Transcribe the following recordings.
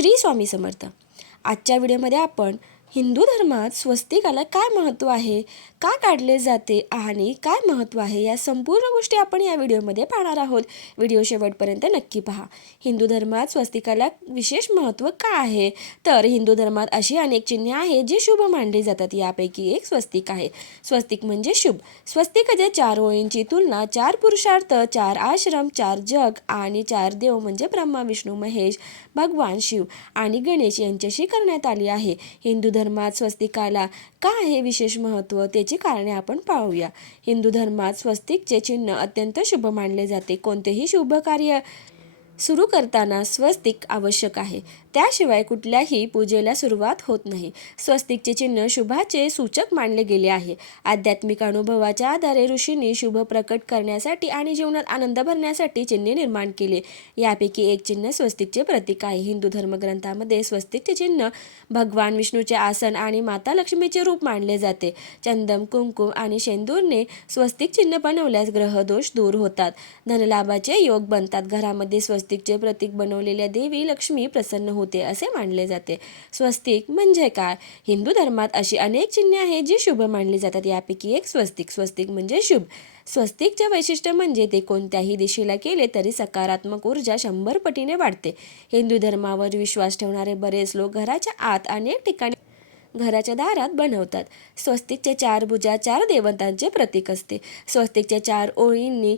श्री स्वामी समर्थ। आजच्या व्हिडिओमध्ये आपण हिंदू धर्मात स्वस्तिकाला काय महत्त्व आहे, का काढले जाते आणि काय महत्त्व आहे या संपूर्ण गोष्टी आपण या व्हिडिओमध्ये पाहणार आहोत। व्हिडिओ शेवटपर्यंत नक्की पहा। हिंदू धर्मात स्वस्तिकाला विशेष महत्त्व का आहे, तर हिंदू धर्मात अशी अनेक चिन्हे आहेत जी शुभ मानली जातात। यापैकी एक स्वस्तिक आहे। स्वस्तिक म्हणजे शुभ। स्वस्तिकाच्या 4 ओळींची तुलना 4 पुरुषार्थ, 4 आश्रम, 4 जग आणि 4 देव म्हणजे ब्रह्मा, विष्णू, महेश, भगवान शिव आणि गणेश यांच्याशी करण्यात आली आहे। हिंदू धर्मात स्वस्तिकाला का आहे विशेष महत्त्व त्याची कारणे आपण पाहूया। हिंदू धर्मात स्वस्तिकचे चिन्ह अत्यंत शुभ मानले जाते। कोणतेही शुभ कार्य सुरू करताना स्वस्तिक आवश्यक आहे, त्याशिवाय कुठल्याही पूजेला सुरुवात होत नाही। स्वस्तिकचे चिन्ह शुभाचे सूचक मानले गेले आहे। आध्यात्मिक अनुभवाच्या आधारे ऋषींनी शुभ प्रकट करण्यासाठी आणि जीवनात आनंद भरण्यासाठी चिन्हे निर्माण केले। यापैकी एक चिन्ह स्वस्तिकचे प्रतीक आहे। हिंदू धर्मग्रंथामध्ये स्वस्तिकचे चिन्ह भगवान विष्णूचे आसन आणि माता लक्ष्मीचे रूप मानले जाते। चंदन, कुंकुम आणि शेंदूरने स्वस्तिक चिन्ह बनवल्यास ग्रहदोष दूर होतात, धनलाभाचे योग बनतात। घरामध्ये स्वस्तिकचे प्रतीक बनवलेल्या देवी लक्ष्मी प्रसन्न होते असे मानले जाते। स्वस्तिक म्हणजे काय? हिंदू धर्मात अशी अनेक चिन्हे आहेत जी शुभ मानली जातात। यापैकी एक स्वस्तिक। स्वस्तिक म्हणजे शुभ। स्वस्तिकचे वैशिष्ट्य म्हणजे ते कोणत्याही दिशेला केले तरी सकारात्मक ऊर्जा 100 पटीने वाढते। हिंदू धर्मावर विश्वास ठेवणारे बरेच लोक घराच्या आत अनेक ठिकाणी घराच्या दारात बनवतात। स्वस्तिकचे 4 भुजा 4 देवतांचे प्रतीक असते। स्वस्तिकच्या 4 ओळींनी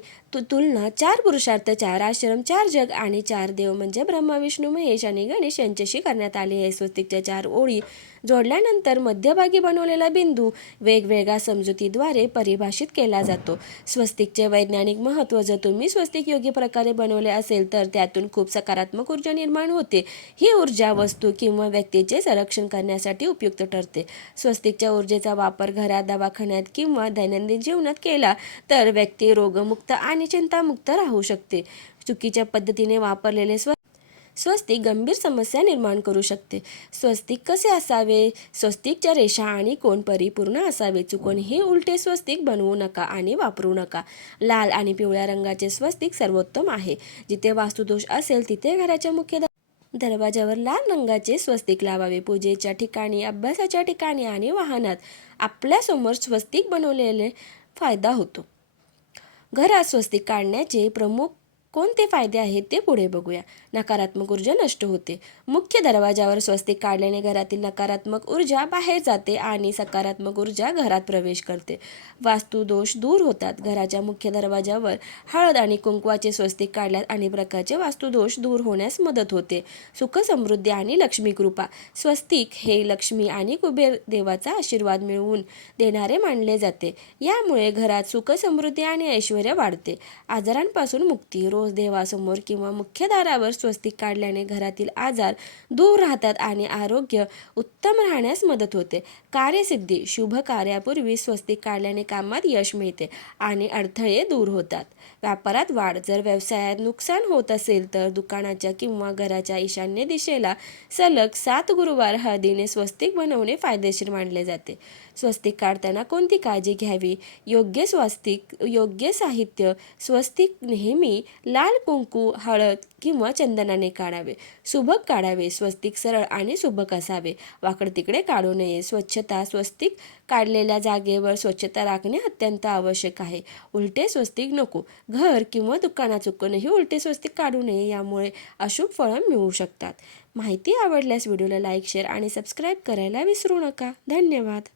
तुलना 4 पुरुषार्थ, 4 आश्रम, 4 जग आणि 4 देव म्हणजे ब्रह्मा, विष्णू, महेश आणि गणेश यांच्याशी करण्यात आली आहे। स्वस्तिकच्या 4 ओळी जोडल्यानंतर मध्यभागी बनवलेला बिंदू वेगवेगळ्या समजुतीद्वारे परिभाषित केला जातो। स्वस्तिकचे वैज्ञानिक महत्त्व: जर तुम्ही स्वस्तिक योग्य प्रकारे बनवले असेल तर त्यातून खूप सकारात्मक ऊर्जा निर्माण होते। ही ऊर्जा वस्तू किंवा व्यक्तीचे संरक्षण करण्यासाठी उपयुक्त ठरते। स्वस्तिकच्या ऊर्जेचा वापर घरात, दवाखान्यात किंवा दैनंदिन जीवनात केला तर व्यक्ती रोगमुक्त आणि चिंतामुक्त राहू शकते। चुकीच्या पद्धतीने वापरलेले स्वस्तिक गंभीर समस्या निर्माण करू शकते। स्वस्तिक कसे असावे? स्वस्तिकच्या रेषा आणि कोन परिपूर्ण असावे। चुकूनही उलटे स्वस्तिक बनवू नका आणि वापरू नका। लाल आणि पिवळ्या रंगाचे स्वस्तिक सर्वोत्तम आहे। जिथे वास्तुदोष असेल तिथे घराच्या मुख्य दरवाजावर लाल रंगाचे स्वस्तिक लावावे। पूजेच्या ठिकाणी, अभ्यासाच्या ठिकाणी आणि वाहनात आपल्यासमोर स्वस्तिक बनवलेले फायदा होतो। घरात स्वस्तिक काढण्याचे प्रमुख कोणते फायदे आहेत ते पुढे बघूया। नकारात्मक ऊर्जा नष्ट होते। मुख्य दरवाजावर स्वस्तिक काढल्याने घरातील नकारात्मक ऊर्जा बाहेर जाते आणि सकारात्मक ऊर्जा घरात प्रवेश करते। वास्तुदोष दूर होतात। घराच्या मुख्य दरवाजावर हळद आणि कुंकवाचे स्वस्तिक काढल्यास अनेक प्रकारचे वास्तुदोष दूर होण्यास मदत होते। सुख, समृद्धी आणि लक्ष्मी कृपा: स्वस्तिक हे लक्ष्मी आणि कुबेर देवाचा आशीर्वाद मिळवून देणारे मानले जाते। यामुळे घरात सुख, समृद्धी आणि ऐश्वर्य वाढते। आजारांपासून मुक्ती: रोज देवासमोर किंवा मुख्य दारावर स्वस्तिक काढल्याने घरातील आजार दूर राहतात आणि आरोग्य उत्तम राहण्यास मदत होते। कार्यसिद्धी: शुभ कार्यापूर्वी स्वस्तिक काढल्याने कामात यश मिळते आणि अडथळे दूर होतात। व्यापारात वाढ: जर व्यवसायात नुकसान होत असेल तर दुकानाच्या किंवा घराच्या ईशान्य दिशेला सलग 7 गुरुवार हळदीने स्वस्तिक बनवणे फायदेशीर मानले जाते। स्वस्तिक काढताना कोणती काळजी घ्यावी? योग्य साहित्य: स्वस्तिक नेहमी लाल कुंकू, हळद किंवा चंदनाने काढावे। सुबक काढावे: स्वस्तिक सरळ आणि सुबक असावे, वाकडतिकडे काढू नये। स्वच्छता: स्वस्तिक काढलेल्या जागेवर स्वच्छता राखणे अत्यंत आवश्यक आहे। उलटे स्वस्तिक नको: घर किंवा दुकानात चुकूनही उलटे स्वस्तिक काढू नये, यामुळे अशुभ फळं मिळू शकतात। माहिती आवडल्यास व्हिडिओला लाईक, शेअर आणि सबस्क्राईब करायला विसरू नका। धन्यवाद।